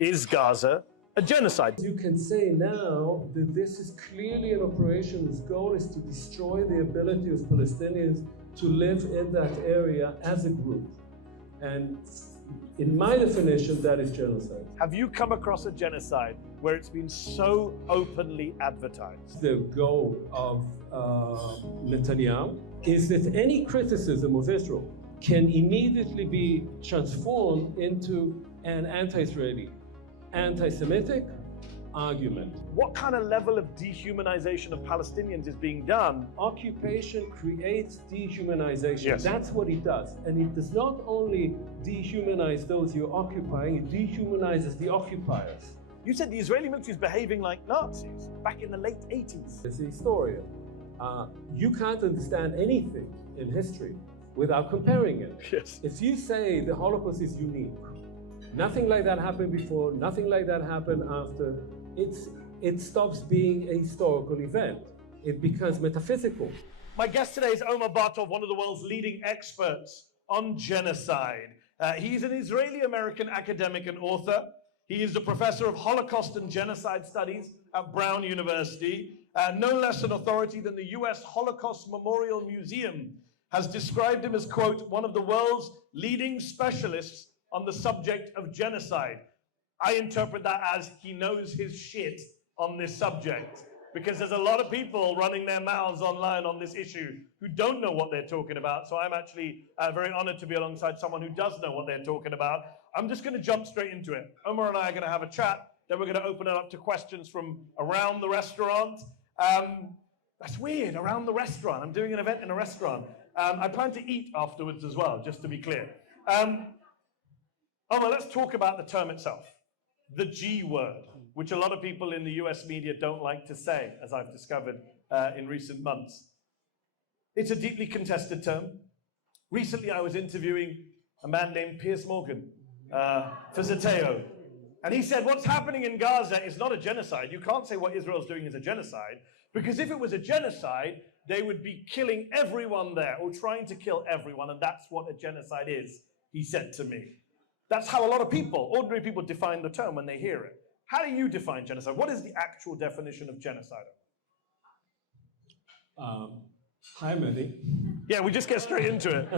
Is Gaza a genocide? You can say now that this is clearly an operation whose goal is to destroy the ability of Palestinians to live in that area as a group. And in my definition, that is genocide. Have you come across a genocide where it's been so openly advertised? The goal of Netanyahu is that any criticism of Israel can immediately be transformed into an anti-Israeli, anti-Semitic argument. What kind of level of dehumanization of Palestinians is being done? Occupation creates dehumanization. Yes. That's what it does. And it does not only dehumanize those you're occupying, it dehumanizes the occupiers. You said the Israeli military is behaving like Nazis back in the late 80s. As a historian, you can't understand anything in history without comparing it. Yes. If you say the Holocaust is unique, nothing like that happened before, nothing like that happened after, it stops being a historical event. It becomes metaphysical. My guest today is Omer Bartov, one of the world's leading experts on genocide. He's an Israeli-American academic and author. He is the professor of Holocaust and Genocide Studies at Brown University. No less an authority than the US Holocaust Memorial Museum has described him as, quote, one of the world's leading specialists on the subject of genocide. I interpret that as he knows his shit on this subject, because there's a lot of people running their mouths online on this issue who don't know what they're talking about. So I'm actually very honored to be alongside someone who does know what they're talking about. I'm just going to jump straight into it. Omer and I are going to have a chat, then we're going to open it up to questions from around the restaurant. That's weird, around the restaurant. I'm doing an event in a restaurant. I plan to eat afterwards as well, just to be clear. Omer, let's talk about the term itself, the G word, which a lot of people in the US media don't like to say, as I've discovered in recent months. It's a deeply contested term. Recently, I was interviewing a man named Piers Morgan for Zeteo, and he said, what's happening in Gaza is not a genocide. You can't say what Israel's doing is a genocide, because if it was a genocide, they would be killing everyone there, or trying to kill everyone, and that's what a genocide is, he said to me. That's how a lot of people, ordinary people, define the term when they hear it. How do you define genocide? What is the actual definition of genocide? Hi, Mehdi. Yeah, we just get straight into it.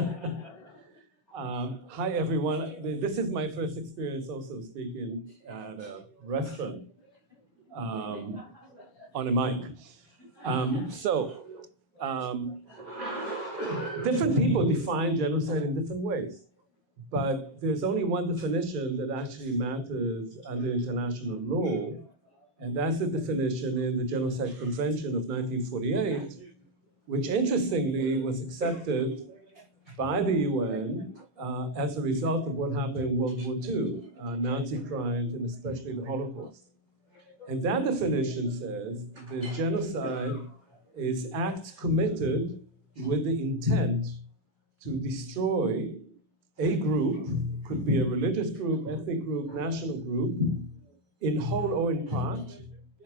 Hi, everyone. This is my first experience also speaking at a restaurant on a mic. Different people define genocide in different ways. But there's only one definition that actually matters under international law, and that's the definition in the Genocide Convention of 1948, which interestingly was accepted by the UN as a result of what happened in World War II, Nazi crimes, and especially the Holocaust. And that definition says that genocide is acts committed with the intent to destroy a group, could be a religious group, ethnic group, national group, in whole or in part,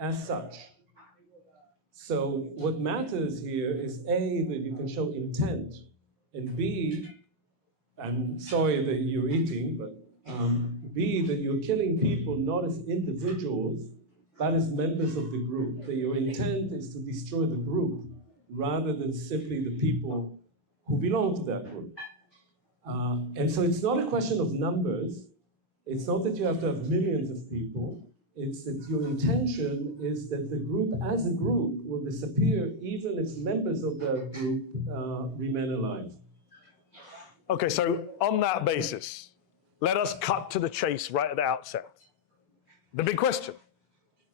as such. So what matters here is A, that you can show intent, and B, I'm sorry that you're eating, but B, that you're killing people not as individuals, but as members of the group, that your intent is to destroy the group rather than simply the people who belong to that group. And so it's not a question of numbers. It's not that you have to have millions of people. It's that your intention is that the group as a group will disappear even if members of that group remain alive. Okay, so on that basis, let us cut to the chase right at the outset. The big question,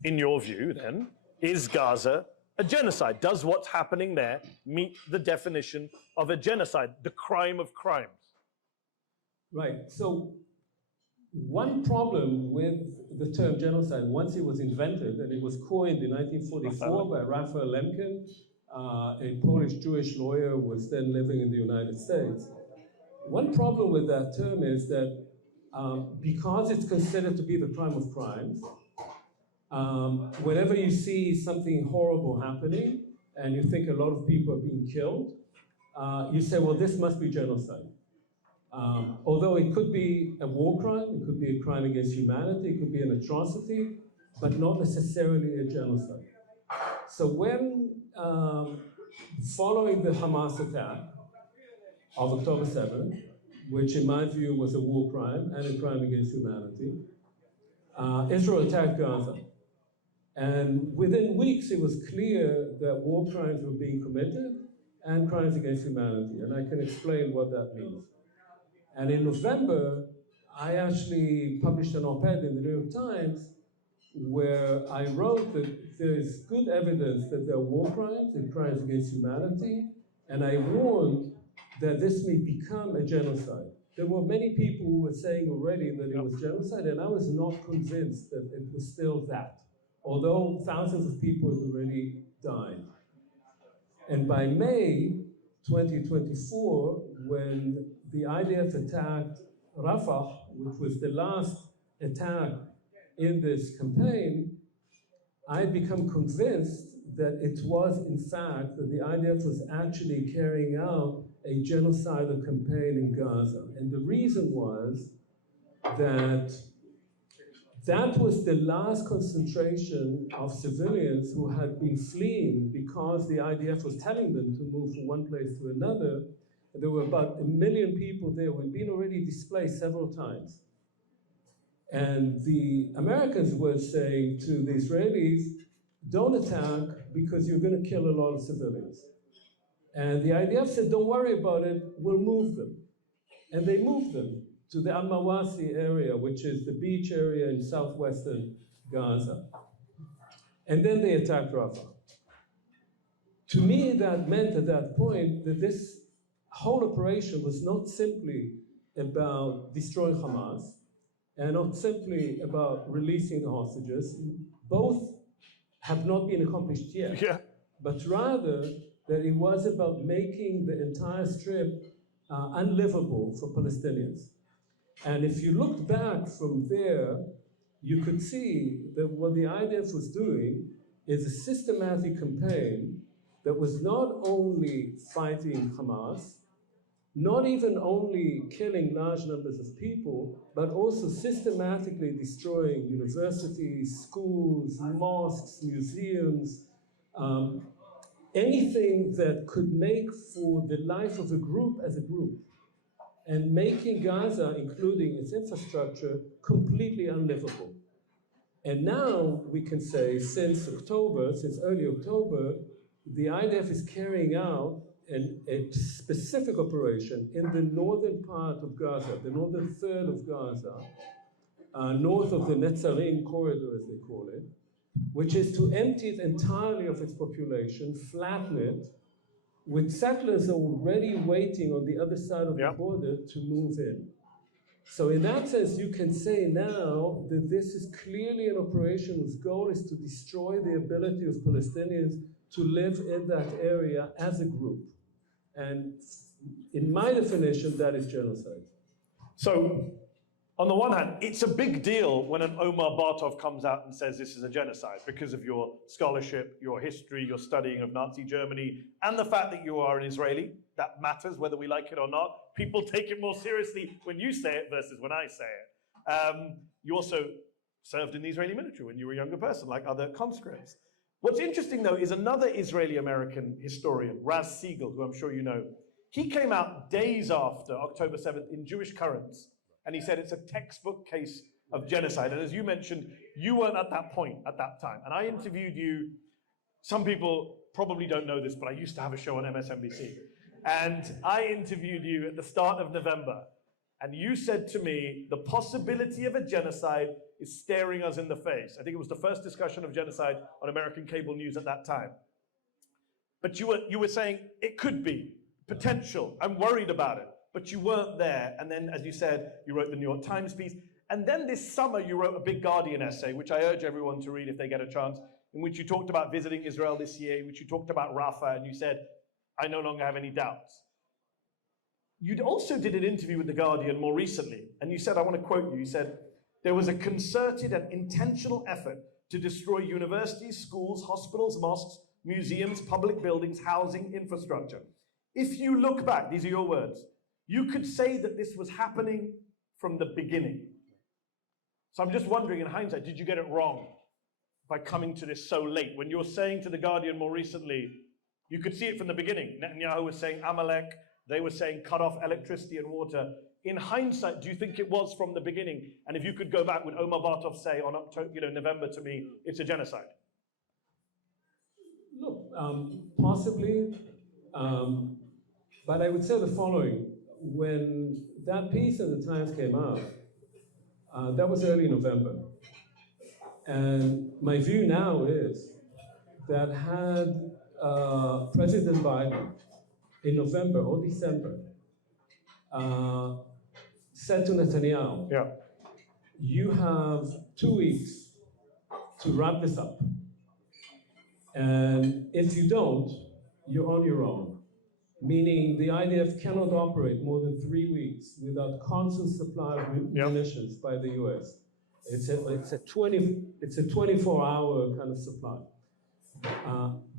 in your view then, is Gaza a genocide? Does what's happening there meet the definition of a genocide, the crime of crimes? Right, so one problem with the term genocide, once it was invented, and it was coined in 1944 by Raphael Lemkin, a Polish Jewish lawyer who was then living in the United States. One problem with that term is that because it's considered to be the crime of crimes, whenever you see something horrible happening and you think a lot of people are being killed, you say, well, this must be genocide. Although it could be a war crime, it could be a crime against humanity, it could be an atrocity, but not necessarily a genocide. So when, following the Hamas attack of October 7th, which in my view was a war crime and a crime against humanity, Israel attacked Gaza. And within weeks, it was clear that war crimes were being committed and crimes against humanity. And I can explain what that means. And in November, I actually published an op-ed in the New York Times where I wrote that there is good evidence that there are war crimes and crimes against humanity, and I warned that this may become a genocide. There were many people who were saying already that it was genocide, and I was not convinced that it was still that, although thousands of people had already died. And by May 2024, when the IDF attacked Rafah, which was the last attack in this campaign, I had become convinced that it was, in fact, that the IDF was actually carrying out a genocidal campaign in Gaza. And the reason was that that was the last concentration of civilians who had been fleeing because the IDF was telling them to move from one place to another. There were about 1 million people there who had been already displaced several times. And the Americans were saying to the Israelis, don't attack because you're going to kill a lot of civilians. And the IDF said, don't worry about it, we'll move them. And they moved them to the Al-Mawasi area, which is the beach area in southwestern Gaza. And then they attacked Rafah. To me, that meant at that point that this whole operation was not simply about destroying Hamas, and not simply about releasing the hostages. Both have not been accomplished yet, but rather that it was about making the entire strip unlivable for Palestinians. And if you looked back from there, you could see that what the IDF was doing is a systematic campaign that was not only fighting Hamas, not even only killing large numbers of people, but also systematically destroying universities, schools, mosques, museums, anything that could make for the life of a group as a group, and making Gaza, including its infrastructure, completely unlivable. And now we can say since early October, the IDF is carrying out a specific operation in the northern part of Gaza, the northern third of Gaza, north of the Netzarim corridor, as they call it, which is to empty it entirely of its population, flatten it, with settlers already waiting on the other side of the border to move in. So in that sense, you can say now that this is clearly an operation whose goal is to destroy the ability of Palestinians to live in that area as a group. And in my definition, that is genocide. So, on the one hand, it's a big deal when an Omer Bartov comes out and says this is a genocide because of your scholarship, your history, your studying of Nazi Germany, and the fact that you are an Israeli. That matters whether we like it or not. People take it more seriously when you say it versus when I say it. You also served in the Israeli military when you were a younger person, like other conscripts. What's interesting, though, is another Israeli-American historian, Raz Siegel, who I'm sure you know. He came out days after October 7th in Jewish Currents, and he said it's a textbook case of genocide. And as you mentioned, you weren't at that point at that time. And I interviewed you. Some people probably don't know this, but I used to have a show on MSNBC. And I interviewed you at the start of November. And you said to me, the possibility of a genocide is staring us in the face. I think it was the first discussion of genocide on American cable news at that time. But you were saying it could be, potential, I'm worried about it. But you weren't there. And then, as you said, you wrote the New York Times piece. And then this summer, you wrote a big Guardian essay, which I urge everyone to read if they get a chance, in which you talked about visiting Israel this year, in which you talked about Rafah, and you said, I no longer have any doubts. You also did an interview with The Guardian more recently, and you said, I want to quote you, you said, there was a concerted and intentional effort to destroy universities, schools, hospitals, mosques, museums, public buildings, housing, infrastructure. If you look back, these are your words, you could say that this was happening from the beginning. So I'm just wondering, in hindsight, did you get it wrong by coming to this so late? When you're saying to The Guardian more recently, you could see it from the beginning. Netanyahu was saying Amalek, they were saying cut off electricity and water. In hindsight, do you think it was from the beginning? And if you could go back, would Omer Bartov say on October, November to me, it's a genocide? Look, possibly, but I would say the following. When that piece in the Times came out, that was early November. And my view now is that had President Biden in November or December said to Netanyahu, yeah, you have 2 weeks to wrap this up. And if you don't, you're on your own. Meaning the IDF cannot operate more than 3 weeks without constant supply of munitions by the US. It's a 24-hour kind of supply.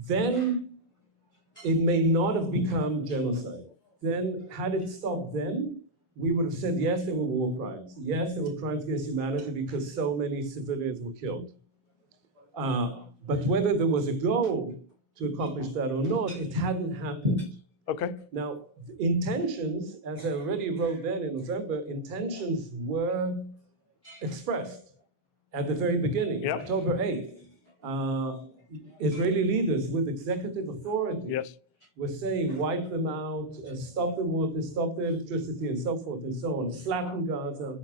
Then it may not have become genocide. Then, had it stopped then, we would have said, yes, there were war crimes. Yes, there were crimes against humanity because so many civilians were killed. But whether there was a goal to accomplish that or not, it hadn't happened. Okay. Now, intentions, as I already wrote then in November, intentions were expressed at the very beginning, yep. October 8th. Israeli leaders with executive authority yes. were saying, wipe them out, stop the water, stop the electricity, and so forth and so on, flatten Gaza.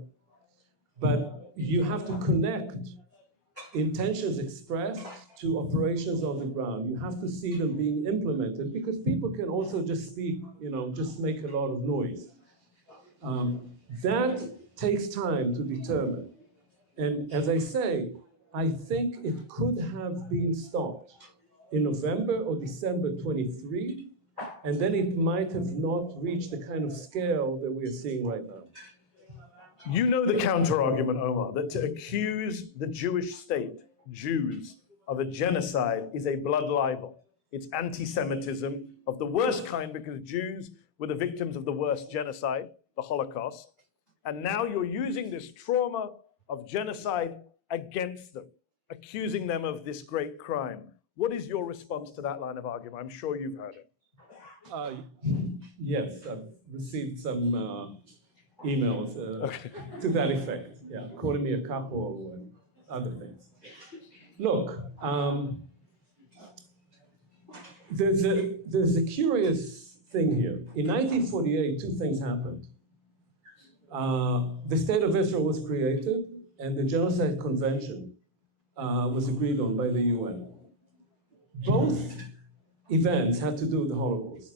But you have to connect intentions expressed to operations on the ground. You have to see them being implemented because people can also just speak, just make a lot of noise. That takes time to determine. And as I say, I think it could have been stopped in November or December 23, and then it might have not reached the kind of scale that we are seeing right now. You know the counter-argument, Omar, that to accuse the Jewish state, Jews, of a genocide is a blood libel. It's anti-Semitism of the worst kind because Jews were the victims of the worst genocide, the Holocaust. And now you're using this trauma of genocide against them, accusing them of this great crime. What is your response to that line of argument? I'm sure you've heard it. Yes, I've received some emails to that effect, calling me a capo and other things. Look, there's a curious thing here. In 1948, 2 things happened. The State of Israel was created, and the Genocide Convention was agreed on by the UN. Both events had to do with the Holocaust.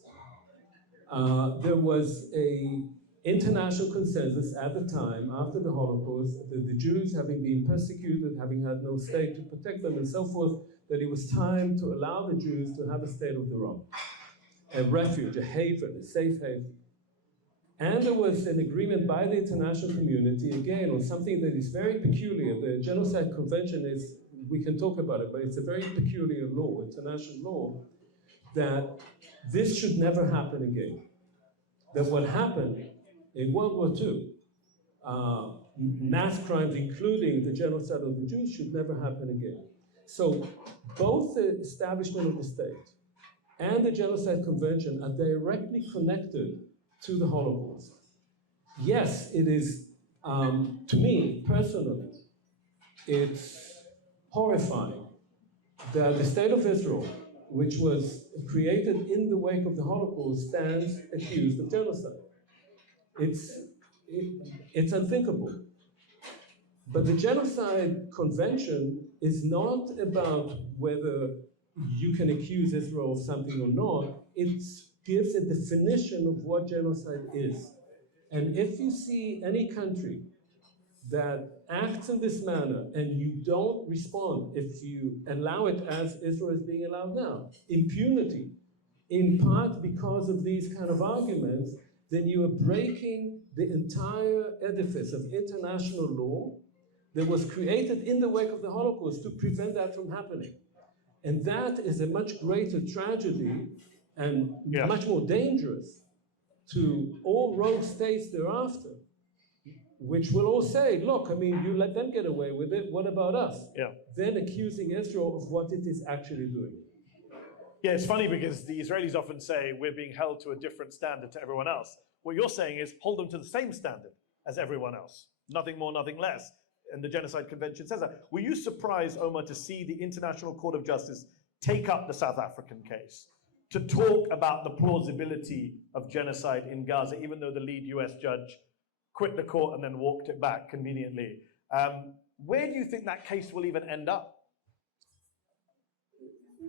There was an international consensus at the time, after the Holocaust, that the Jews, having been persecuted, having had no state to protect them and so forth, that it was time to allow the Jews to have a state of their own, a refuge, a haven, a safe haven. And there was an agreement by the international community, again, on something that is very peculiar. The Genocide Convention is, we can talk about it, but it's a very peculiar law, international law, that this should never happen again. That what happened in World War II, mass crimes, including the genocide of the Jews, should never happen again. So both the establishment of the state and the Genocide Convention are directly connected to the Holocaust. Yes, it is, to me personally, it's horrifying that the State of Israel, which was created in the wake of the Holocaust, stands accused of genocide. It's unthinkable. But the Genocide Convention is not about whether you can accuse Israel of something or not. It gives a definition of what genocide is. And if you see any country that acts in this manner and you don't respond, if you allow it as Israel is being allowed now, impunity, in part because of these kind of arguments, then you are breaking the entire edifice of international law that was created in the wake of the Holocaust to prevent that from happening. And that is a much greater tragedy and much more dangerous to all rogue states thereafter, which will all say, look, I mean, you let them get away with it, what about us? Yeah. Then accusing Israel of what it is actually doing. Yeah, it's funny because the Israelis often say we're being held to a different standard to everyone else. What you're saying is hold them to the same standard as everyone else. Nothing more, nothing less. And the Genocide Convention says that. Were you surprised, Omer, to see the International Court of Justice take up the South African case to talk about the plausibility of genocide in Gaza, even though the lead US judge quit the court and then walked it back conveniently? Where do you think that case will even end up?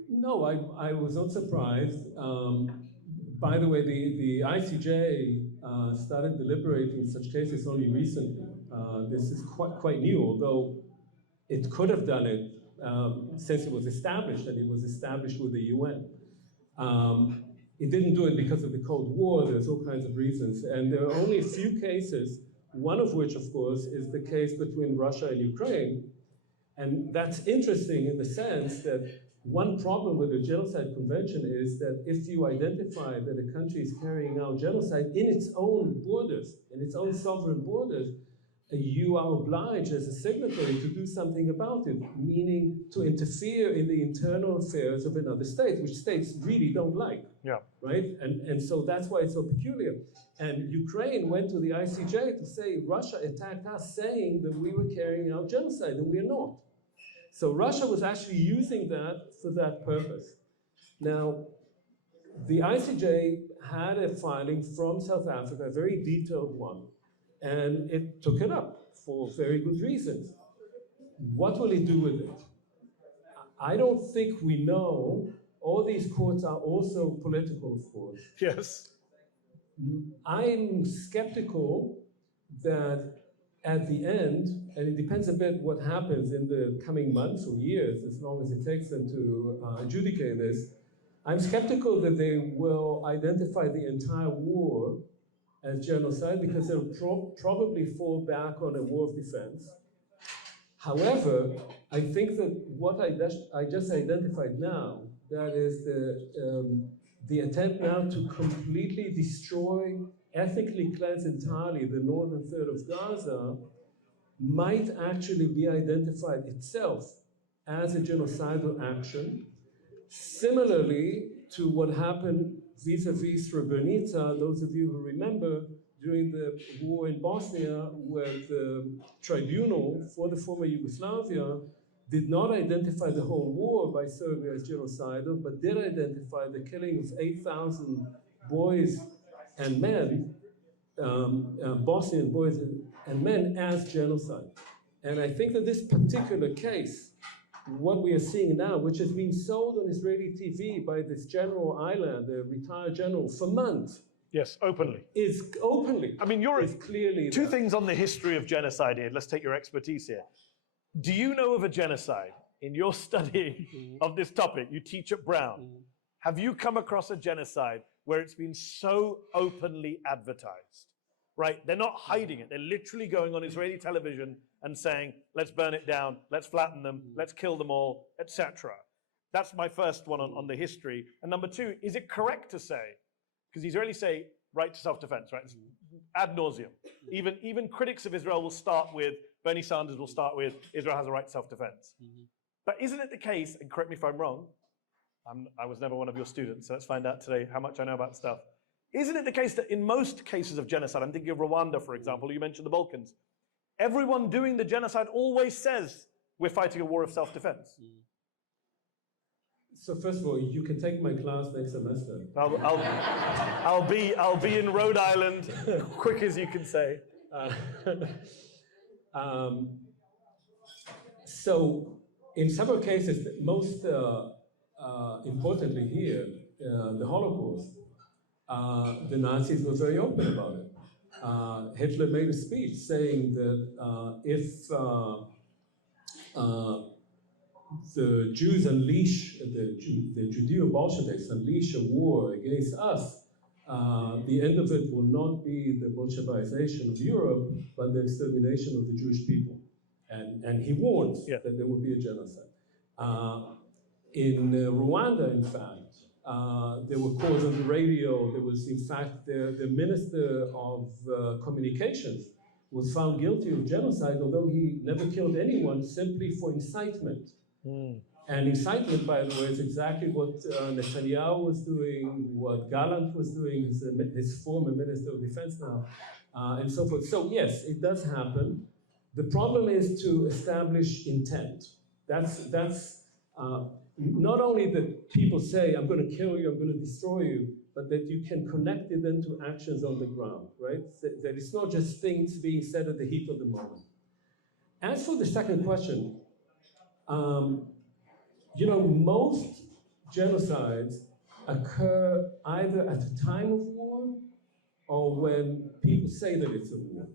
No, I was not surprised. By the way, the ICJ started deliberating such cases only recently. This is quite new, although it could have done it since it was established, and it was established with the UN. It didn't do it because of the Cold War. There's all kinds of reasons. And there are only a few cases, one of which, of course, is the case between Russia and Ukraine. And that's interesting in the sense that one problem with the Genocide Convention is that if you identify that a country is carrying out genocide in its own borders, in its own sovereign borders, you are obliged as a signatory to do something about it, meaning to interfere in the internal affairs of another state, which states really don't like, right? And so that's why it's so peculiar. And Ukraine went to the ICJ to say Russia attacked us, saying that we were carrying out genocide, and we are not. So Russia was actually using that for that purpose. Now, the ICJ had a filing from South Africa, a very detailed one, and it took it up for very good reasons. What will it do with it? I don't think we know. All these courts are also political, of course. Yes. I'm skeptical that at the end, and it depends a bit what happens in the coming months or years, as long as it takes them to adjudicate this, I'm skeptical that they will identify the entire war as genocide, because they'll probably fall back on a war of defense. However, I think that what I just identified now, that is the attempt now to completely destroy, ethnically cleanse entirely the northern third of Gaza, might actually be identified itself as a genocidal action. Similarly to what happened vis-a-vis Srebrenica, those of you who remember, during the war in Bosnia, where the tribunal for the former Yugoslavia did not identify the whole war by Serbia as genocidal, but did identify the killing of 8,000 boys and men, Bosnian boys and men, as genocide. And I think that this particular case, what we are seeing now, which has been sold on Israeli TV by this General Island, the retired general, for months. Yes, openly. Is openly. I mean, is clearly two things on the history of genocide here. Let's take your expertise here. Do you know of a genocide in your study of this topic? You teach at Brown. Have you come across a genocide where it's been so openly advertised? Right? They're not hiding it. They're literally going on Israeli television and saying, let's burn it down, let's flatten them, let's kill them all, etc. That's my first one on the history. And number two, is it correct to say, because Israelis say right to self-defense, right? It's ad nauseum. Even critics of Israel will start with, Bernie Sanders will start with, Israel has a right to self-defense. But isn't it the case, and correct me if I'm wrong, I was never one of your students, so let's find out today how much I know about stuff. Isn't it the case that in most cases of genocide, I'm thinking of Rwanda, for example, you mentioned the Balkans, everyone doing the genocide always says, we're fighting a war of self-defense? So first of all, you can take my class next semester. I'll be in Rhode Island, quick as you can say. So in several cases, most importantly here, the Holocaust, the Nazis were very open about it. Hitler made a speech saying that if the Jews unleash, the Judeo-Bolsheviks unleash a war against us, the end of it will not be the Bolshevization of Europe, but the extermination of the Jewish people. And he warned that there would be a genocide. In Rwanda, in fact, There were calls on the radio. There was, in fact, the Minister of Communications was found guilty of genocide, although he never killed anyone, simply for incitement. And incitement, by the way, is exactly what Netanyahu was doing, what Gallant was doing, his former Minister of Defense now, and so forth. So yes, it does happen. The problem is to establish intent. That's not only that people say, I'm going to kill you, I'm going to destroy you, but that you can connect it then to actions on the ground, right? That it's not just things being said at the heat of the moment. As for the second question, you know, most genocides occur either at a time of war or when people say that it's a war.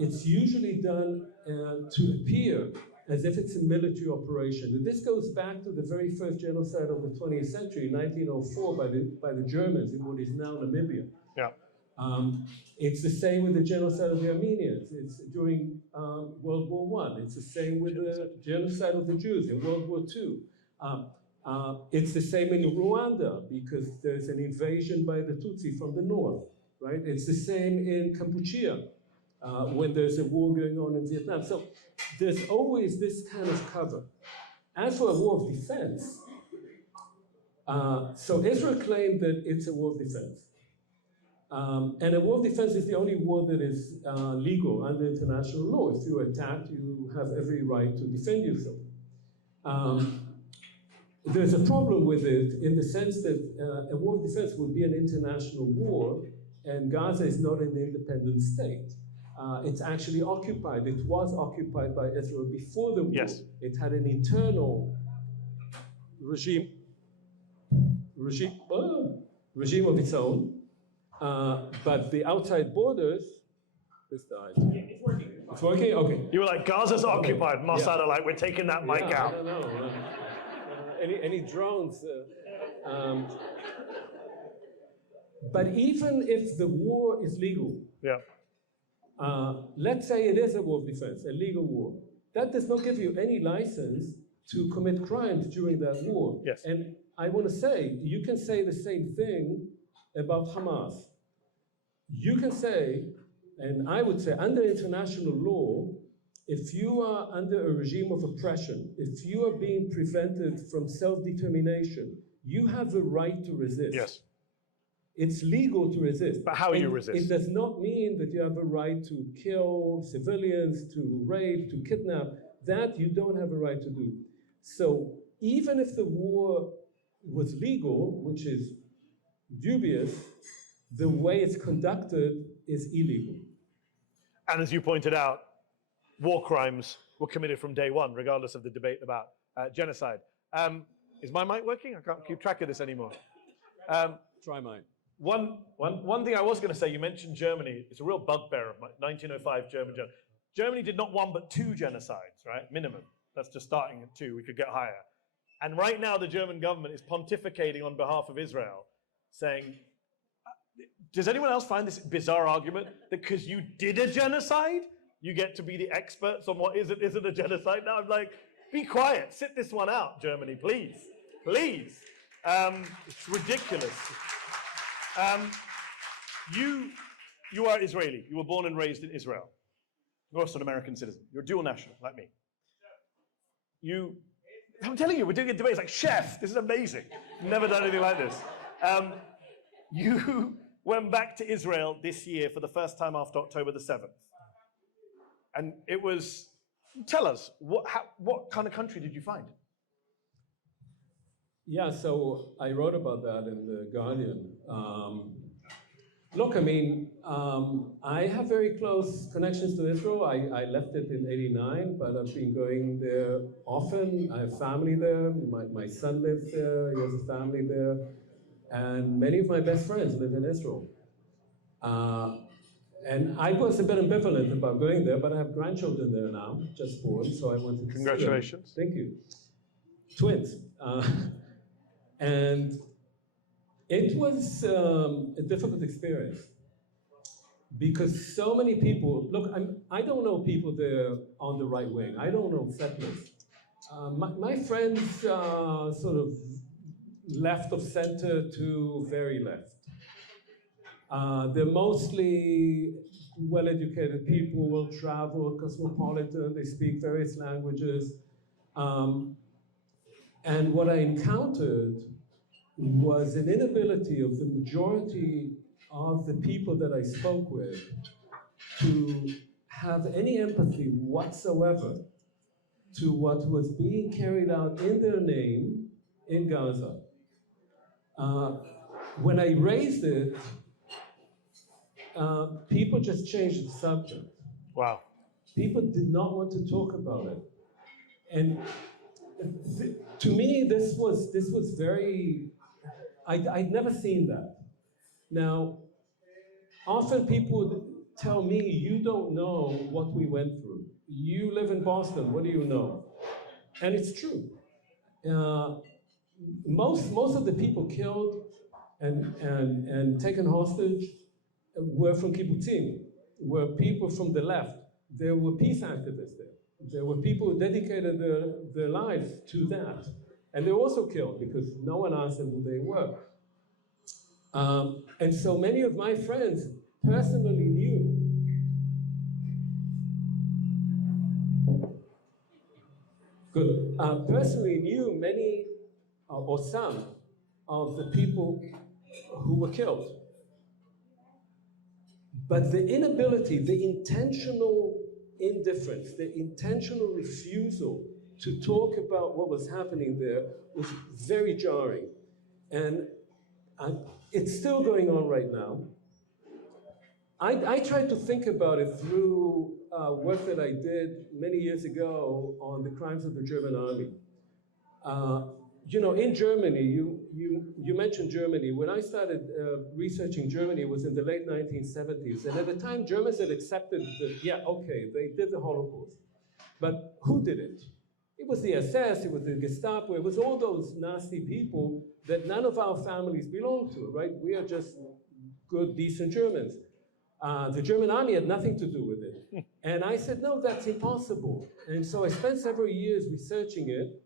It's usually done to appear as if it's a military operation. And this goes back to the very first genocide of the 20th century, 1904, by the Germans in what is now Namibia. Yeah. It's the same with the genocide of the Armenians. It's during World War I. It's the same with the genocide of the Jews in World War II. It's the same in Rwanda because there's an invasion by the Tutsi from the north, right? It's the same in Kampuchea when there's a war going on in Vietnam. So there's always this kind of cover. As for a war of defense, so Israel claimed that it's a war of defense. And a war of defense is the only war that is legal under international law. If you're attacked, you have every right to defend yourself. There's a problem with it in the sense that a war of defense would be an international war, and Gaza is not an independent state. It's actually occupied. It was occupied by Israel before the war. Yes. It had an internal regime of its own. But the outside borders, this died. It's working. It's working? Okay. You were like, Gaza's occupied. Mossad are like, we're taking that mic out. I don't know. Any drones? But even if the war is legal, Yeah. let's say it is a war of defense, a legal war, that does not give you any license to commit crimes during that war. Yes. And I want to say, you can say the same thing about Hamas. You can say, and I would say, under international law, if you are under a regime of oppression, if you are being prevented from self-determination, you have the right to resist. Yes. It's legal to resist. But how and you resist? It does not mean that you have a right to kill civilians, to rape, to kidnap. That you don't have a right to do. So even if the war was legal, which is dubious, the way it's conducted is illegal. And as you pointed out, war crimes were committed from day one, regardless of the debate about genocide. Is my mic working? I can't keep track of this anymore. Try mine. One thing I was going to say, you mentioned Germany. It's a real bugbear of mine. 1905 German. Germany did not one but two genocides, right? Minimum. That's just starting at two. We could get higher. And right now, the German government is pontificating on behalf of Israel, saying, does anyone else find this bizarre argument that because you did a genocide, you get to be the experts on what is and isn't a genocide? Now I'm like, be quiet, sit this one out, Germany, please, please. It's ridiculous. You are Israeli. You were born and raised in Israel. You're also an American citizen. You're a dual national, like me. I'm telling you, we're doing a debate. It's like, chef, this is amazing. Never done anything like this. You went back to Israel this year for the first time after October the 7th. And it was, tell us, what kind of country did you find? Yeah, so I wrote about that in The Guardian. Look, I mean, I have very close connections to Israel. I left it in '89, but I've been going there often. I have family there. My son lives there. He has a family there. And many of my best friends live in Israel. And I was a bit ambivalent about going there, but I have grandchildren there now, just born, so I wanted to Congratulations. see them. Thank you. Twins. And it was a difficult experience because so many people, look, I don't know people there on the right wing. I don't know settlers. My friends sort of left of center to very left. They're mostly well-educated people, will travel, cosmopolitan, they speak various languages. And what I encountered was an inability of the majority of the people that I spoke with to have any empathy whatsoever to what was being carried out in their name in Gaza. When I raised it, people just changed the subject. Wow. People did not want to talk about it. And to me, this was very, I'd never seen that. Now, often people would tell me, you don't know what we went through. You live in Boston, what do you know? And it's true. Most of the people killed and taken hostage were from kibbutzim, were people from the left. There were peace activists there. There were people who dedicated their lives to that. And they were also killed because no one asked them who they were. And so many of my friends personally knew many or some of the people who were killed. But the inability, the intentional indifference, the intentional refusal to talk about what was happening there was very jarring. And it's still going on right now. I tried to think about it through work that I did many years ago on the crimes of the German army. You know, in Germany, you mentioned Germany. When I started researching Germany, it was in the late 1970s. And at the time, Germans had accepted that, yeah, okay, they did the Holocaust. But who did it? It was the SS, it was the Gestapo, it was all those nasty people that none of our families belong to, right? We are just good, decent Germans. The German army had nothing to do with it. And I said, no, that's impossible. And so I spent several years researching it.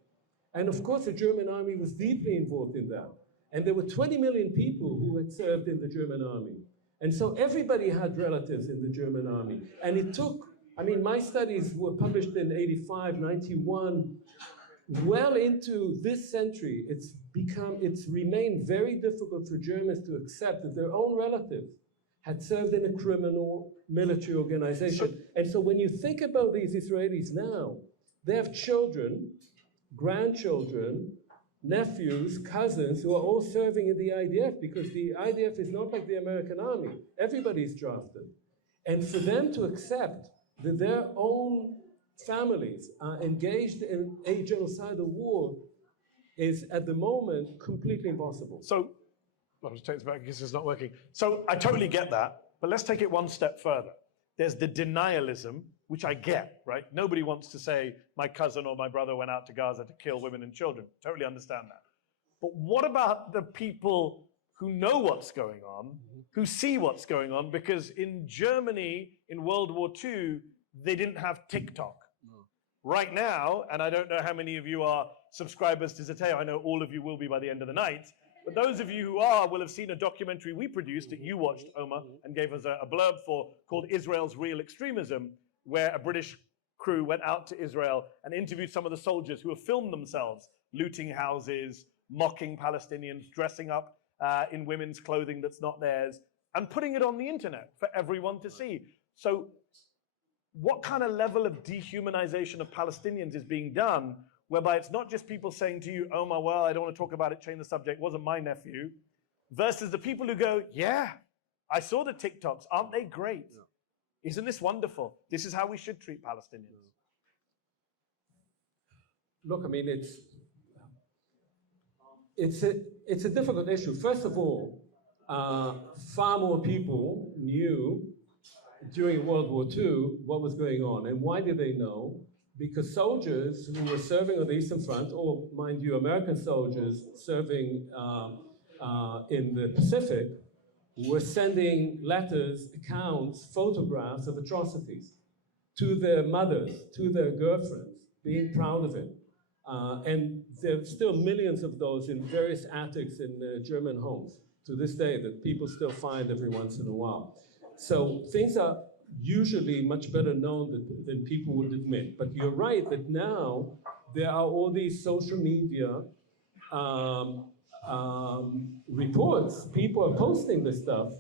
And of course, the German army was deeply involved in that. And there were 20 million people who had served in the German army. And so everybody had relatives in the German army. And it took, I mean, my studies were published in 85, 91, well into this century. It's remained very difficult for Germans to accept that their own relatives had served in a criminal military organization. And so when you think about these Israelis now, they have children, grandchildren, nephews, cousins who are all serving in the IDF because the IDF is not like the American army. Everybody's drafted. And for them to accept that their own families are engaged in a genocidal war is at the moment completely impossible. So, I'll just take this back because it's not working. So I totally get that, but let's take it one step further. There's the denialism, which I get, right? Nobody wants to say, my cousin or my brother went out to Gaza to kill women and children. Totally understand that. But what about the people who know what's going on, who see what's going on? Because in Germany, in World War II, they didn't have TikTok. No. Right now, and I don't know how many of you are subscribers to Zeteo, I know all of you will be by the end of the night, but those of you who are will have seen a documentary we produced that you watched, Omer, and gave us a blurb for, called Israel's Real Extremism, where a British crew went out to Israel and interviewed some of the soldiers who have filmed themselves looting houses, mocking Palestinians, dressing up in women's clothing that's not theirs, and putting it on the internet for everyone to see. So what kind of level of dehumanization of Palestinians is being done, whereby it's not just people saying to you, Omar, well, I don't want to talk about it, change the subject, wasn't my nephew, versus the people who go, yeah, I saw the TikToks, aren't they great? Yeah. Isn't this wonderful? This is how we should treat Palestinians. Look, I mean, it's a difficult issue. First of all, far more people knew during World War II what was going on. And why did they know? Because soldiers who were serving on the Eastern Front, or mind you, American soldiers serving in the Pacific, were sending letters, accounts, photographs of atrocities to their mothers, to their girlfriends, being proud of it. And there are still millions of those in various attics in German homes to this day that people still find every once in a while. So things are usually much better known than people would admit. But you're right that now there are all these social media reports. People are posting this stuff.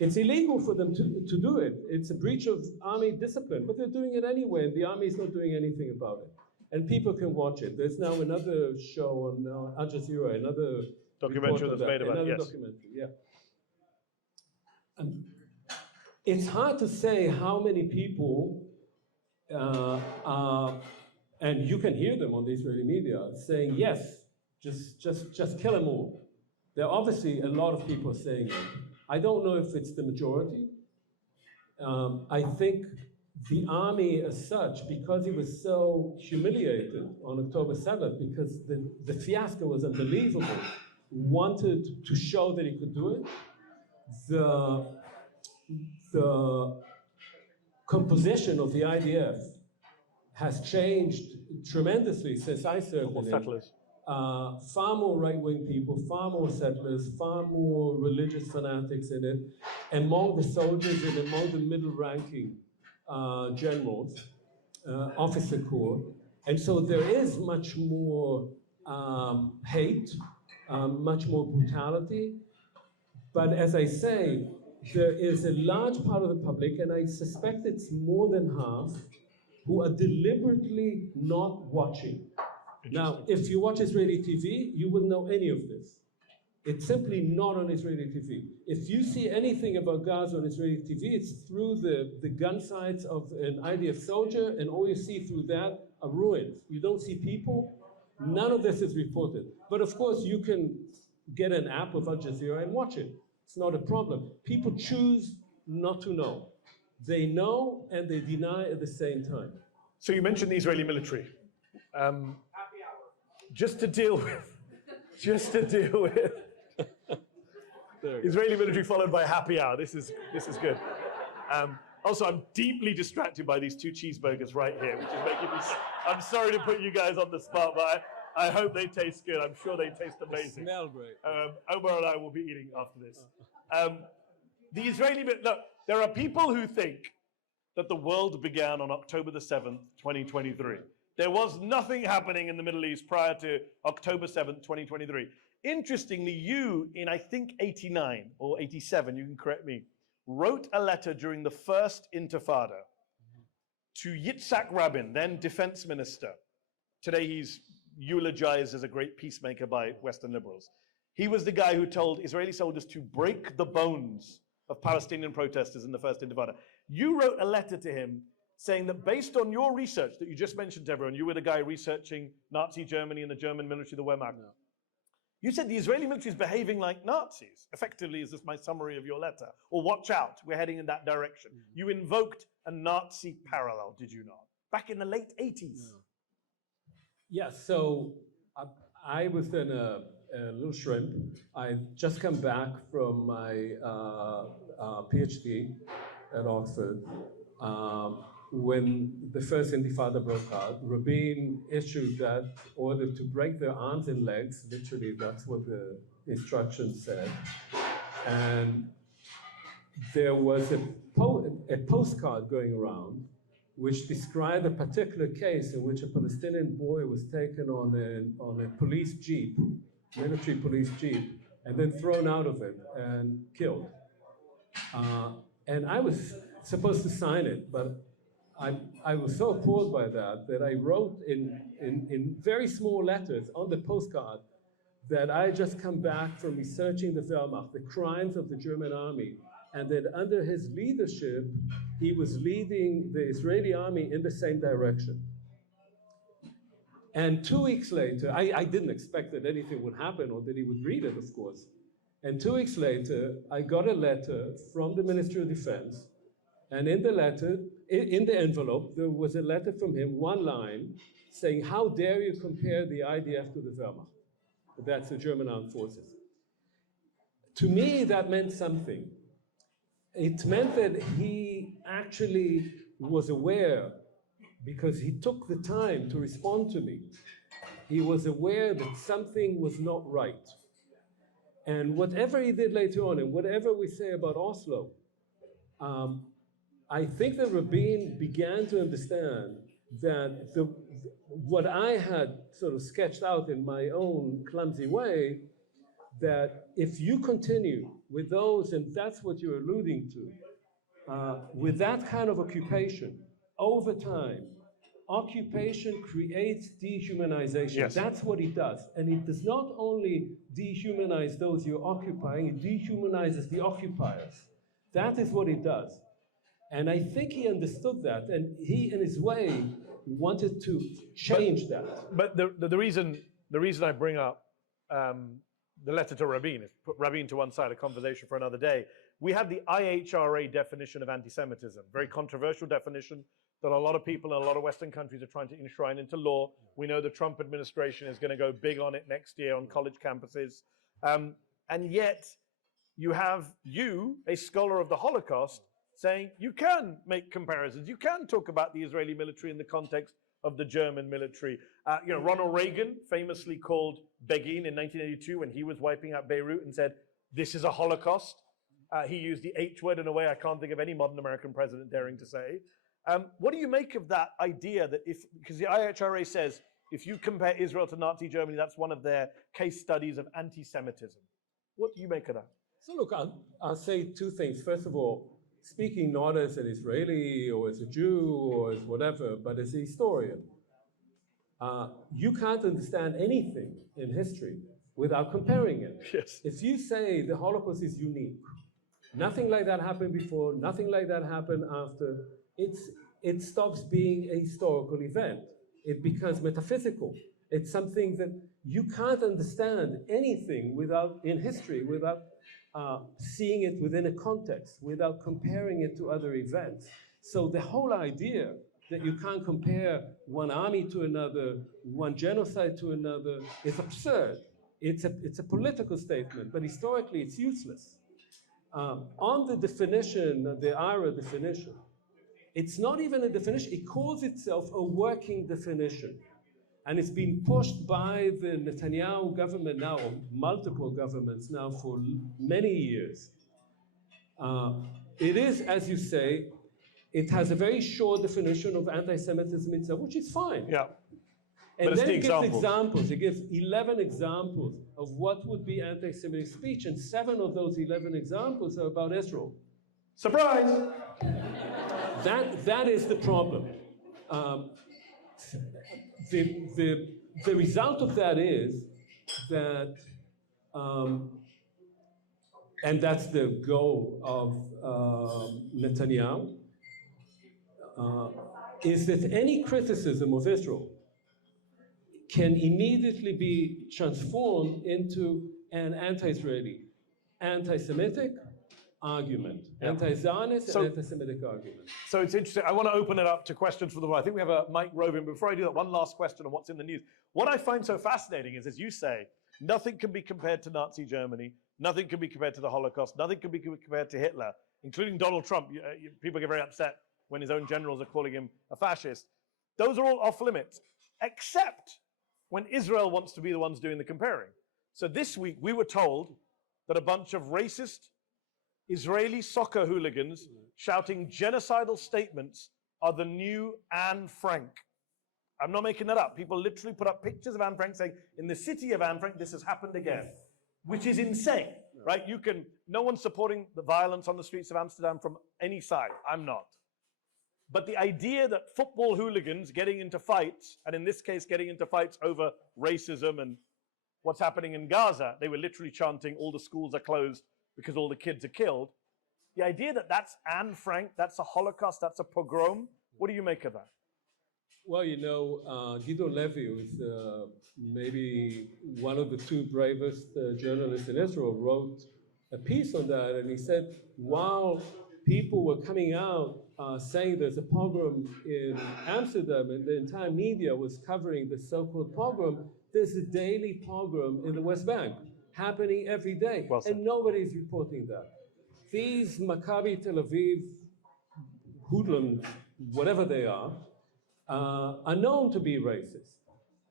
It's illegal for them to do it. It's a breach of army discipline, but they're doing it anyway, and the army is not doing anything about it. And people can watch it. There's now another show on Al Jazeera, another documentary that's made about it, yes. Documentary, yeah. It's hard to say how many people, and you can hear them on the Israeli media, saying, yes, just kill them all. There are obviously a lot of people saying it. I don't know if it's the majority. I think the army as such, because he was so humiliated on October 7th, because the fiasco was unbelievable, wanted to show that he could do it. The composition of the IDF has changed tremendously since I served in it. Far more right-wing people, far more settlers, far more religious fanatics in it, among the soldiers and among the middle-ranking generals, officer corps. And so there is much more hate, much more brutality. But as I say, there is a large part of the public, and I suspect it's more than half, who are deliberately not watching. Now, if you watch Israeli TV, you wouldn't know any of this. It's simply not on Israeli TV. If you see anything about Gaza on Israeli TV, it's through the gun sights of an IDF soldier, and all you see through that are ruins. You don't see people. None of this is reported. But of course, you can get an app of Al Jazeera and watch it. It's not a problem. People choose not to know. They know and they deny at the same time. So you mentioned the Israeli military. Just to deal with Israeli military followed by happy hour. This is good. Also, I'm deeply distracted by these two cheeseburgers right here, which is making me. I'm sorry to put you guys on the spot, but I hope they taste good. I'm sure they taste amazing. They smell great. Omer and I will be eating after this. The Israeli. Look, there are people who think that the world began on October the 7th, 2023. There was nothing happening in the Middle East prior to October 7th, 2023. Interestingly, you, in I think 89 or 87, you can correct me, wrote a letter during the first Intifada to Yitzhak Rabin, then defense minister. Today he's eulogized as a great peacemaker by Western liberals. He was the guy who told Israeli soldiers to break the bones of Palestinian protesters in the first Intifada. You wrote a letter to him saying that based on your research that you just mentioned to everyone, you were the guy researching Nazi Germany and the German military, the Wehrmacht. No. You said the Israeli military is behaving like Nazis. Effectively, is this my summary of your letter? Or watch out, we're heading in that direction. Mm-hmm. You invoked a Nazi parallel, did you not? Back in the late 80s. Yeah, so I was then a little shrimp. I just come back from my PhD at Oxford. When the first Intifada broke out, Rabin issued that order to break their arms and legs. Literally, that's what the instructions said. And there was a postcard going around which described a particular case in which a Palestinian boy was taken on a police jeep, military police jeep, and then thrown out of it and killed. And I was supposed to sign it, but I was so appalled by that I wrote in very small letters on the postcard that I just come back from researching the Wehrmacht, the crimes of the German army, and that under his leadership, he was leading the Israeli army in the same direction. And 2 weeks later, I didn't expect that anything would happen or that he would read it, of course. And 2 weeks later, I got a letter from the Ministry of Defense. And in the letter, in the envelope, there was a letter from him, one line, saying, how dare you compare the IDF to the Wehrmacht? That's the German armed forces. To me, that meant something. It meant that he actually was aware, because he took the time to respond to me, he was aware that something was not right. And whatever he did later on, and whatever we say about Oslo, I think that Rabin began to understand that what I had sort of sketched out in my own clumsy way, that if you continue with those, and that's what you're alluding to, with that kind of occupation over time, occupation creates dehumanization. Yes. That's what it does. And it does not only dehumanize those you're occupying, it dehumanizes the occupiers. That is what it does. And I think he understood that, and he, in his way, wanted to change that. But the reason I bring up the letter to Rabin is put Rabin to one side, a conversation for another day. We have the IHRA definition of anti-Semitism, very controversial definition that a lot of people in a lot of Western countries are trying to enshrine into law. We know the Trump administration is going to go big on it next year on college campuses. And yet, you have a scholar of the Holocaust, saying you can make comparisons. You can talk about the Israeli military in the context of the German military. Ronald Reagan famously called Begin in 1982 when he was wiping out Beirut and said, this is a Holocaust. He used the H word in a way I can't think of any modern American president daring to say. What do you make of that idea that because the IHRA says, if you compare Israel to Nazi Germany, that's one of their case studies of anti-Semitism. What do you make of that? So look, I'll say two things. First of all, speaking not as an Israeli or as a Jew or as whatever, but as a historian, you can't understand anything in history without comparing it. Yes. If you say the Holocaust is unique, nothing like that happened before, nothing like that happened after, it stops being a historical event. It becomes metaphysical. It's something that you can't understand anything in history without seeing it within a context, without comparing it to other events. So the whole idea that you can't compare one army to another, one genocide to another, is absurd. It's a political statement, but historically it's useless. On the definition, the IRA definition, it's not even a definition, it calls itself a working definition. And it's been pushed by the Netanyahu government now, or multiple governments now for many years. It is, as you say, it has a very short definition of anti-Semitism itself, which is fine. Yeah. And then it gives examples. It gives 11 examples of what would be anti-Semitic speech, and 7 of those 11 examples are about Israel. Surprise! That is the problem. The result of that is that, and that's the goal of Netanyahu, is that any criticism of Israel can immediately be transformed into an anti-Israeli, anti-Semitic argument, anti-Zionist and anti-Semitic argument. So it's interesting. I want to open it up to questions from the world. I think we have a Mike Rovin. Before I do that, one last question on what's in the news. What I find so fascinating is, as you say, nothing can be compared to Nazi Germany, nothing can be compared to the Holocaust, nothing can be compared to Hitler, including Donald Trump. People get very upset when his own generals are calling him a fascist. Those are all off limits, except when Israel wants to be the ones doing the comparing. So this week, we were told that a bunch of racist Israeli soccer hooligans shouting genocidal statements are the new Anne Frank. I'm not making that up. People literally put up pictures of Anne Frank saying, in the city of Anne Frank, this has happened again, which is insane, right? No one's supporting the violence on the streets of Amsterdam from any side. I'm not. But the idea that football hooligans getting into fights, and in this case, getting into fights over racism and what's happening in Gaza, they were literally chanting, all the schools are closed because all the kids are killed. The idea that that's Anne Frank, that's a Holocaust, that's a pogrom, what do you make of that? Well, Guido Levy, who's maybe one of the 2 bravest journalists in Israel, wrote a piece on that, and he said, while people were coming out saying there's a pogrom in Amsterdam, and the entire media was covering the so-called pogrom, there's a daily pogrom in the West Bank happening every day, and nobody's reporting that. These Maccabi Tel Aviv hoodlums, whatever they are known to be racist.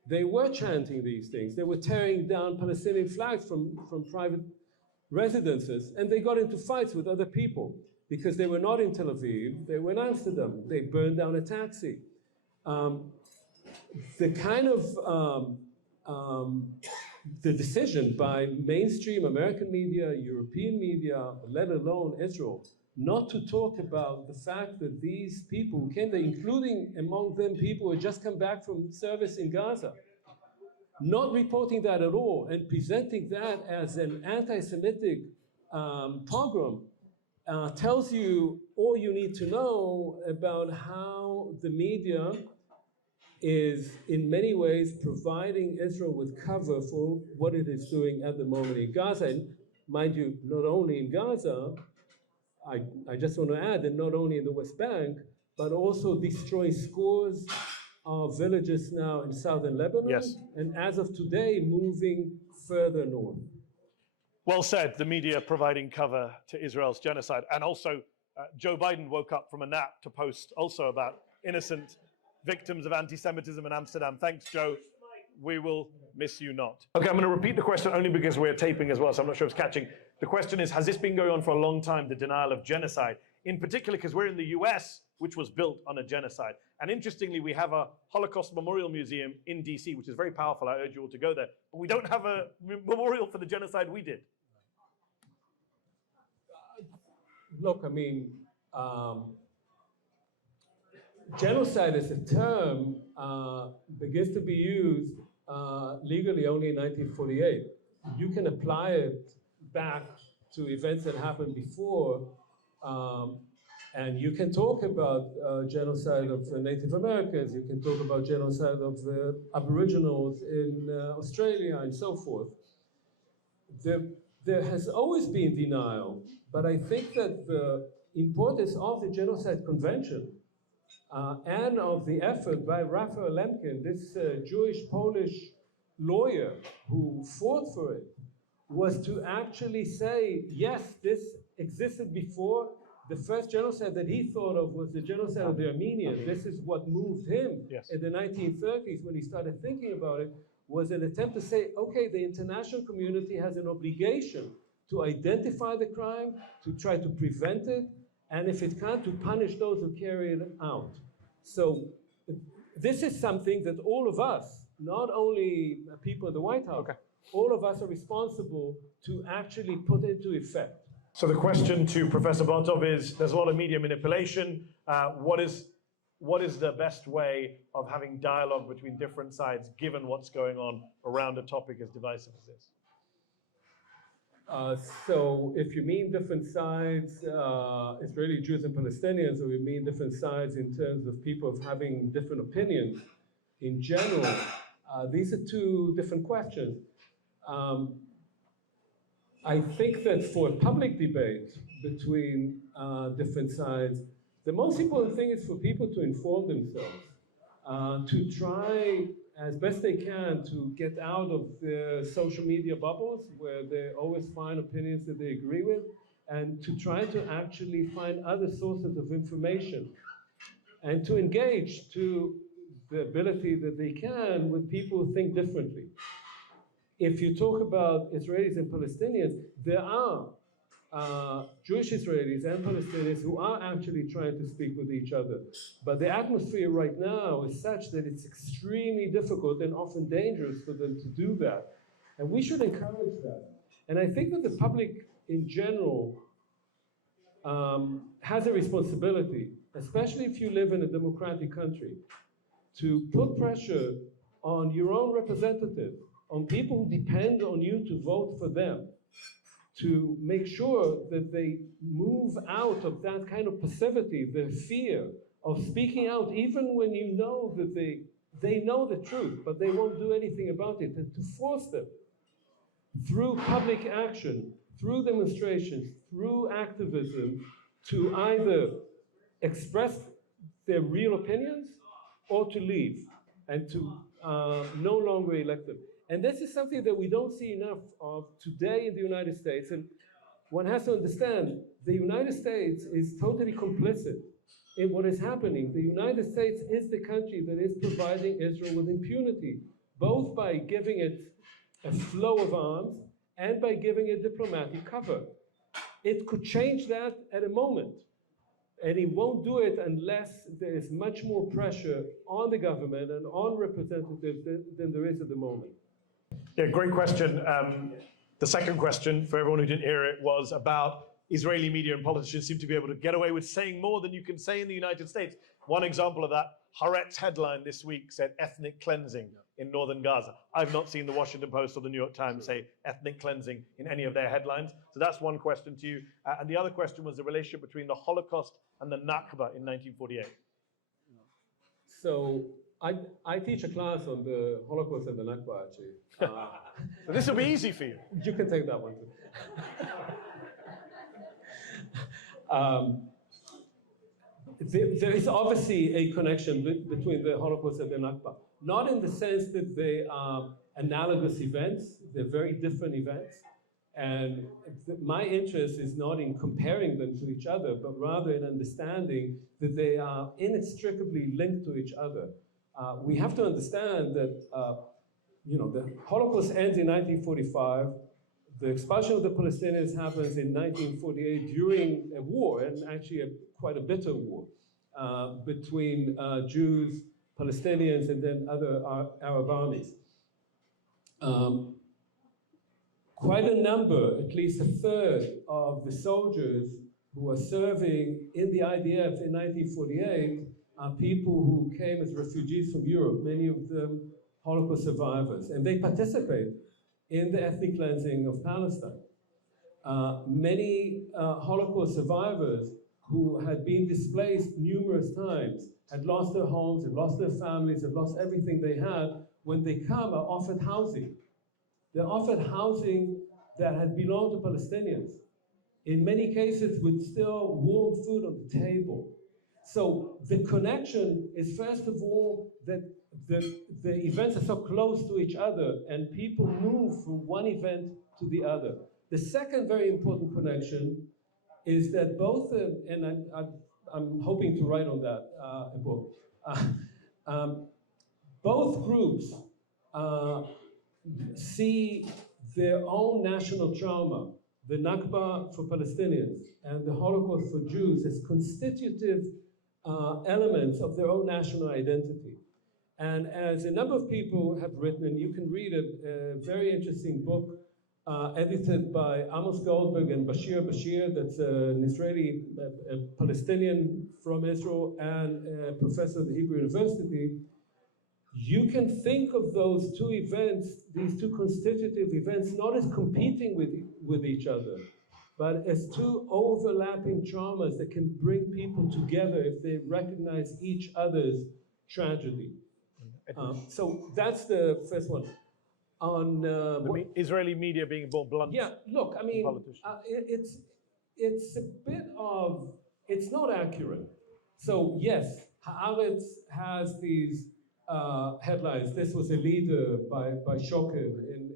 they were chanting these things. They were tearing down Palestinian flags from private residences, and they got into fights with other people because they were not in Tel Aviv, they were in Amsterdam. They burned down a taxi. The kind of the decision by mainstream American media, European media, let alone Israel, not to talk about the fact that these people who came there, including among them people who had just come back from service in Gaza, not reporting that at all and presenting that as an anti-Semitic pogrom, tells you all you need to know about how the media is in many ways providing Israel with cover for what it is doing at the moment in Gaza. And mind you, not only in Gaza, I just want to add that not only in the West Bank, but also destroying scores of villages now in southern Lebanon, Yes. and as of today, moving further north. Well said, the media providing cover to Israel's genocide. And also, Joe Biden woke up from a nap to post also about innocent victims of anti-Semitism in Amsterdam. Thanks, Joe. We will miss you not. Okay, I'm going to repeat the question only because we're taping as well, so I'm not sure if it's catching. The question is, has this been going on for a long time, the denial of genocide? In particular, because we're in the US, which was built on a genocide. And interestingly, we have a Holocaust Memorial Museum in DC, which is very powerful. I urge you all to go there. But we don't have a memorial for the genocide we did. Look, I mean, genocide as a term begins to be used legally only in 1948. You can apply it back to events that happened before, and you can talk about genocide of Native Americans, you can talk about genocide of Aboriginals in Australia and so forth. There has always been denial, but I think that the importance of the Genocide Convention and of the effort by Raphael Lemkin, this Jewish-Polish lawyer who fought for it, was to actually say, yes, this existed before. The first genocide that he thought of was the genocide of the Armenians. This is what moved him in the 1930s when he started thinking about it, was an attempt to say, okay, the international community has an obligation to identify the crime, to try to prevent it, and if it can't, to punish those who carry it out. So this is something that all of us, not only people in the White House, all of us are responsible to actually put into effect. So the question to Professor Bartov is, there's a lot of media manipulation. What is the best way of having dialogue between different sides, given what's going on around a topic as divisive as this? So if you mean different sides, Israeli Jews and Palestinians, or you mean different sides in terms of people having different opinions in general, these are two different questions. I think that for a public debate between different sides, the most important thing is for people to inform themselves, to try as best they can to get out of the social media bubbles where they always find opinions that they agree with, and to try to actually find other sources of information and to engage to the ability that they can with people who think differently. If you talk about Israelis and Palestinians, there are Jewish Israelis and Palestinians who are actually trying to speak with each other. But the atmosphere right now is such that it's extremely difficult and often dangerous for them to do that. And we should encourage that. And I think that the public in general has a responsibility, especially if you live in a democratic country, to put pressure on your own representatives, on people who depend on you to vote for them, to make sure that they move out of that kind of passivity, the fear of speaking out, even when you know that they know the truth, but they won't do anything about it, and to force them through public action, through demonstrations, through activism, to either express their real opinions or to leave and to no longer elect them. And this is something that we don't see enough of today in the United States. And one has to understand, the United States is totally complicit in what is happening. The United States is the country that is providing Israel with impunity. both by giving it a flow of arms and by giving it diplomatic cover. It could change that at a moment. And it won't do it unless there is much more pressure on the government and on representatives than there is at the moment. Yeah, great question. The second question, for everyone who didn't hear it, was about Israeli media and politicians seem to be able to get away with saying more than you can say in the United States. One example of that, Haaretz headline this week said ethnic cleansing in northern Gaza. I've not seen the Washington Post or the New York Times say ethnic cleansing in any of their headlines. So that's one question to you. And the other question was the relationship between the Holocaust and the Nakba in 1948. So I teach a class on the Holocaust and the Nakba, actually. So this will be easy for you. You can take that one too. There is obviously a connection between the Holocaust and the Nakba. Not in the sense that they are analogous events, they're very different events. And my interest is not in comparing them to each other, but rather in understanding that they are inextricably linked to each other. We have to understand that the Holocaust ends in 1945. The expulsion of the Palestinians happens in 1948 during a war, and actually quite a bitter war, between Jews, Palestinians, and then other Arab armies. Quite a number, at least a third of the soldiers who were serving in the IDF in 1948 are people who came as refugees from Europe, many of them Holocaust survivors, and they participate in the ethnic cleansing of Palestine. Many Holocaust survivors who had been displaced numerous times, had lost their homes, had lost their families, had lost everything they had, when they come are offered housing. They're offered housing that had belonged to Palestinians. In many cases with still warm food on the table. So the connection is, first of all, that the events are so close to each other and people move from one event to the other. The second very important connection is that both, and I'm hoping to write on that a book, both groups see their own national trauma, the Nakba for Palestinians and the Holocaust for Jews, as constitutive elements of their own national identity. And as a number of people have written, and you can read a very interesting book edited by Amos Goldberg and Bashir Bashir, that's an Israeli, a Palestinian from Israel and a professor at the Hebrew University. You can think of those two events, these two constitutive events, not as competing with each other, but as two overlapping traumas that can bring people together if they recognize each other's tragedy. So that's the first one. On Israeli media being more blunt. Yeah, look, I mean, it's a bit of, it's not accurate. So yes, Haaretz has these headlines. This was a leader by Shokin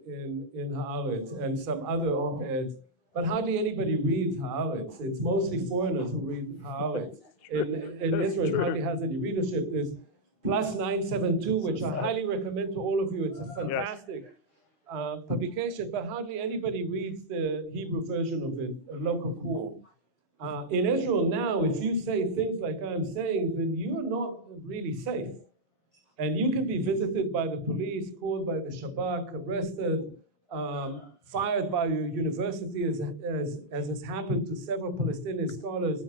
in Haaretz and some other op-eds, but hardly anybody reads Haaretz. It's mostly foreigners who read Haaretz. In Israel, it hardly has any readership. There's Plus 972, which I highly recommend to all of you. It's a fantastic publication, but hardly anybody reads the Hebrew version of it, a local core. In Israel now, if you say things like I'm saying, then you're not really safe. And you can be visited by the police, called by the Shabak, arrested, fired by your university, as has happened to several Palestinian scholars.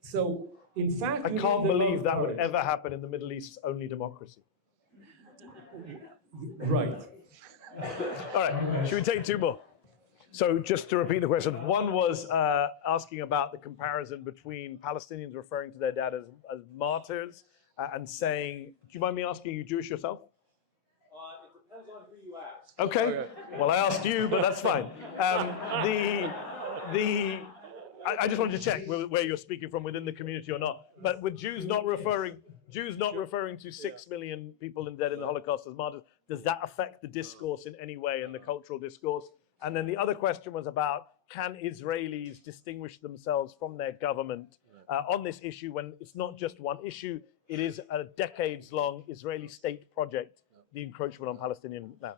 So, in fact, I can't believe that would ever happen in the Middle East's only democracy. Right. All right, should we take two more? So just to repeat the question, one was asking about the comparison between Palestinians referring to their dad as martyrs and saying, do you mind me asking, are you Jewish yourself? It depends on who you ask. Okay, well I asked you, but that's fine. I just wanted to check where you're speaking from within the community or not. But with Jews not referring to 6 million people dead in the Holocaust as martyrs, does that affect the discourse in any way, in the cultural discourse? And then the other question was about, can Israelis distinguish themselves from their government on this issue when it's not just one issue, it is a decades-long Israeli state project the encroachment on Palestinian land?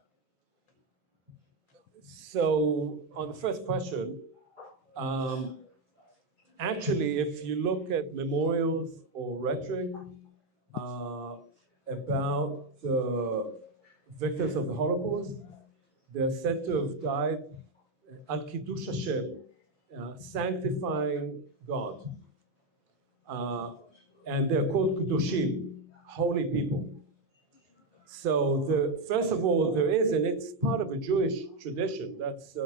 So on the first question, actually, if you look at memorials or rhetoric about the victims of the Holocaust, they're said to have died al-Kiddush Hashem, sanctifying God. And they're called Kedoshim, holy people. So first of all, there is, and it's part of a Jewish tradition. That's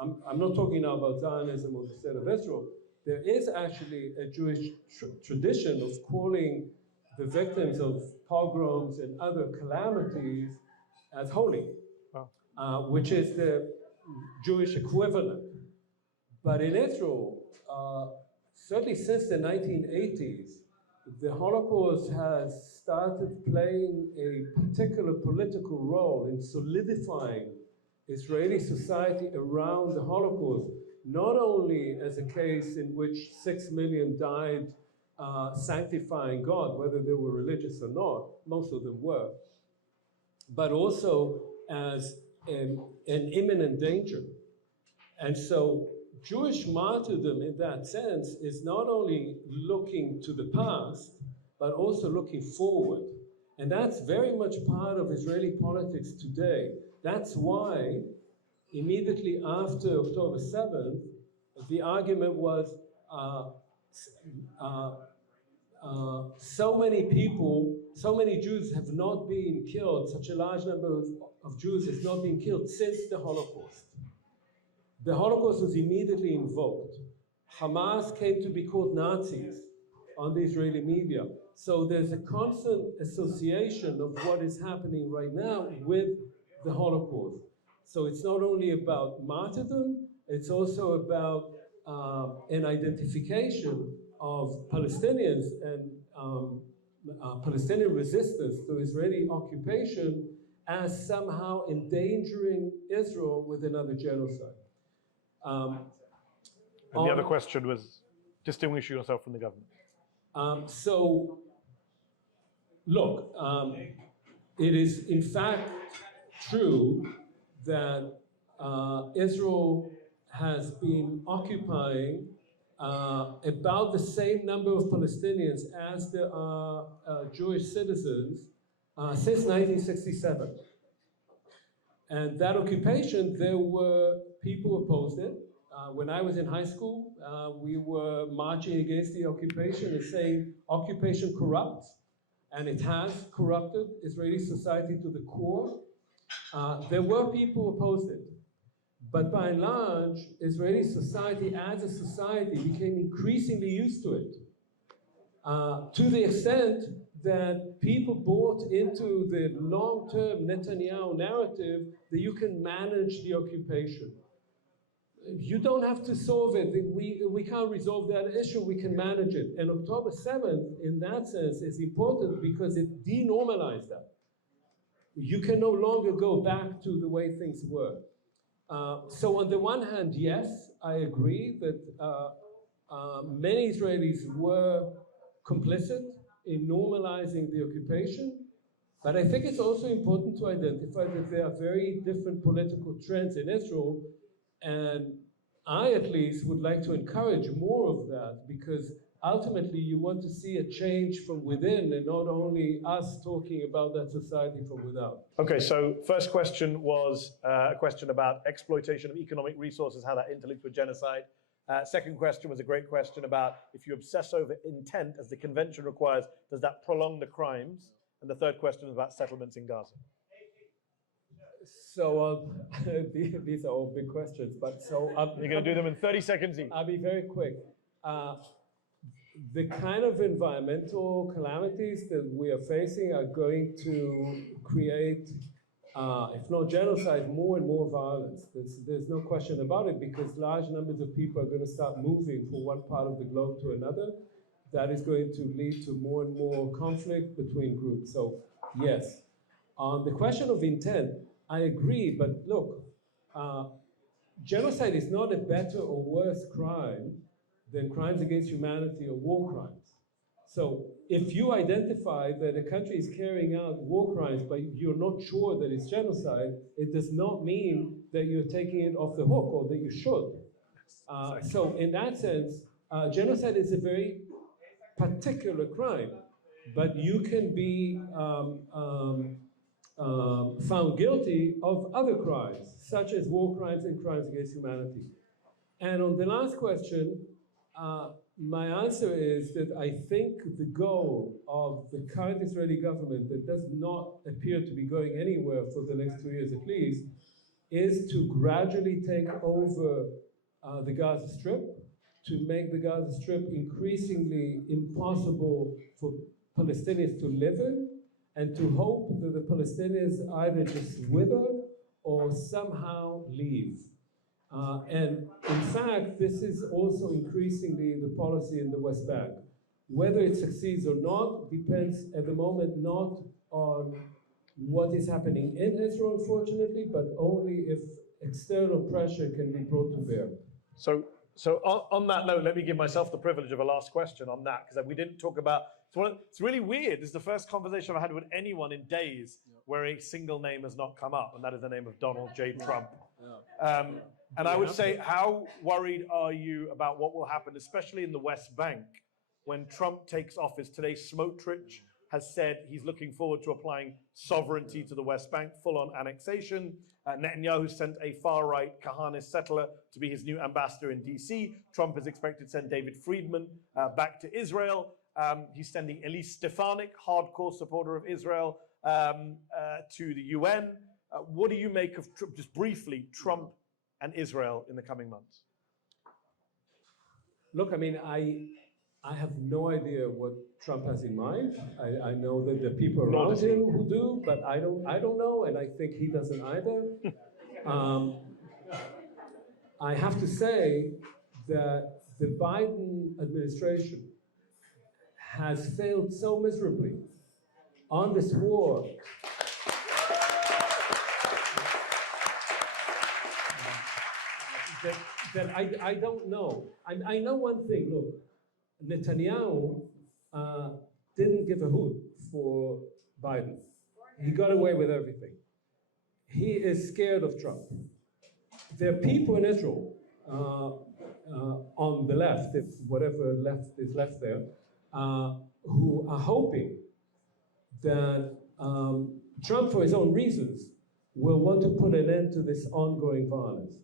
I'm not talking now about Zionism or the state of Israel. There is actually a Jewish tradition of calling the victims of pogroms and other calamities as holy, which is the Jewish equivalent. But in Israel, certainly since the 1980s, the Holocaust has started playing a particular political role in solidifying Israeli society around the Holocaust, not only as a case in which 6 million died sanctifying God, whether they were religious or not, most of them were, but also as an imminent danger. And so Jewish martyrdom in that sense is not only looking to the past, but also looking forward. And that's very much part of Israeli politics today. That's why immediately after October 7th, the argument was so many people, so many Jews have not been killed, such a large number of Jews has not been killed since the Holocaust. The Holocaust was immediately invoked. Hamas came to be called Nazis on the Israeli media. So there's a constant association of what is happening right now with the Holocaust. So it's not only about martyrdom, it's also about an identification of Palestinians and Palestinian resistance to Israeli occupation as somehow endangering Israel with another genocide. And the other question was distinguishing yourself from the government. So, look, it is in fact true that Israel has been occupying about the same number of Palestinians as there are Jewish citizens since 1967. And that occupation, there were people who opposed it. When I was in high school, we were marching against the occupation and saying occupation corrupts, and it has corrupted Israeli society to the core. There were people who opposed it. But by and large, Israeli society as a society became increasingly used to it, to the extent that people bought into the long-term Netanyahu narrative that you can manage the occupation. You don't have to solve it. We can't resolve that issue. We can manage it. And October 7th, in that sense, is important because it denormalized that. You can no longer go back to the way things were. So on the one hand, yes, I agree that many Israelis were complicit in normalizing the occupation, but I think it's also important to identify that there are very different political trends in Israel, and I at least would like to encourage more of that, because ultimately you want to see a change from within and not only us talking about that society from without. Okay, so first question was a question about exploitation of economic resources, how that interlinks with genocide. Second question was a great question about if you obsess over intent, as the convention requires, does that prolong the crimes? And the third question was about settlements in Gaza. So these are all big questions, but so you're going to do them in 30 seconds each. I'll be very quick. The kind of environmental calamities that we are facing are going to create, if not genocide, more and more violence. There's no question about it, because large numbers of people are going to start moving from one part of the globe to another. That is going to lead to more and more conflict between groups. So yes. On the question of intent, I agree, but look, genocide is not a better or worse crime than crimes against humanity or war crimes. So if you identify that a country is carrying out war crimes, but you're not sure that it's genocide, it does not mean that you're taking it off the hook or that you should. So in that sense, genocide is a very particular crime, but you can be found guilty of other crimes, such as war crimes and crimes against humanity. And on the last question, my answer is that I think the goal of the current Israeli government, that does not appear to be going anywhere for the next 2 years at least, is to gradually take over the Gaza Strip, to make the Gaza Strip increasingly impossible for Palestinians to live in, and to hope that the Palestinians either just wither or somehow leave. And in fact, this is also increasingly the policy in the West Bank. Whether it succeeds or not depends at the moment not on what is happening in Israel, unfortunately, but only if external pressure can be brought to bear. So on that note, let me give myself the privilege of a last question on that, because we didn't talk about, it's really weird. This is the first conversation I've had with anyone in days where a single name has not come up, and that is the name of Donald J. Trump. And I would say, how worried are you about what will happen, especially in the West Bank, when Trump takes office? Today, Smotrich has said he's looking forward to applying sovereignty to the West Bank, full-on annexation. Netanyahu sent a far-right Kahanist settler to be his new ambassador in DC. Trump is expected to send David Friedman back to Israel. He's sending Elise Stefanik, hardcore supporter of Israel, to the UN. What do you make of, just briefly, Trump and Israel in the coming months? Look, I mean, I have no idea what Trump has in mind. I know that there are people around him who do, but I don't know, and I think he doesn't either. I have to say that the Biden administration has failed so miserably on this war. That I don't know. I know one thing, look, Netanyahu didn't give a hoot for Biden. He got away with everything. He is scared of Trump. There are people in Israel on the left, if whatever left is left there, who are hoping that Trump, for his own reasons, will want to put an end to this ongoing violence.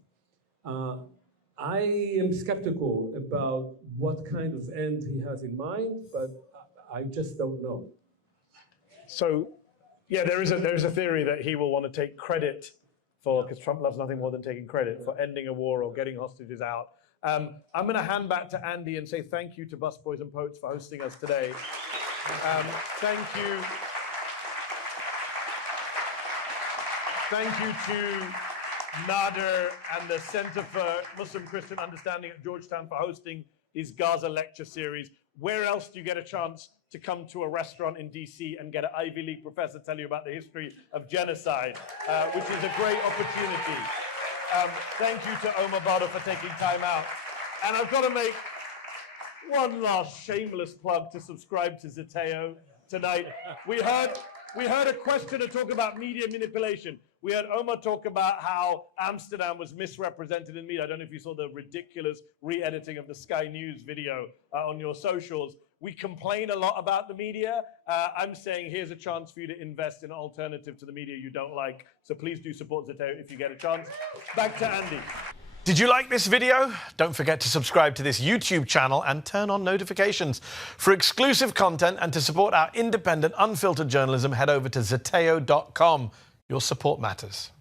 I am skeptical about what kind of end he has in mind, but I just don't know. So, yeah, there is a theory that he will want to take credit for, because Trump loves nothing more than taking credit, for ending a war or getting hostages out. I'm going to hand back to Andy and say thank you to Busboys and Poets for hosting us today. Thank you. Thank you to Nader and the Center for Muslim Christian Understanding at Georgetown for hosting his Gaza lecture series. Where else do you get a chance to come to a restaurant in DC and get an Ivy League professor tell you about the history of genocide, which is a great opportunity. Thank you to Omer Bartov for taking time out. And I've got to make one last shameless plug to subscribe to Zeteo tonight. We heard a questioner talk about media manipulation. We heard Omer talk about how Amsterdam was misrepresented in media. I don't know if you saw the ridiculous re-editing of the Sky News video on your socials. We complain a lot about the media. I'm saying here's a chance for you to invest in an alternative to the media you don't like. So please do support Zeteo if you get a chance. Back to Andy. Did you like this video? Don't forget to subscribe to this YouTube channel and turn on notifications. For exclusive content and to support our independent, unfiltered journalism, head over to zeteo.com. Your support matters.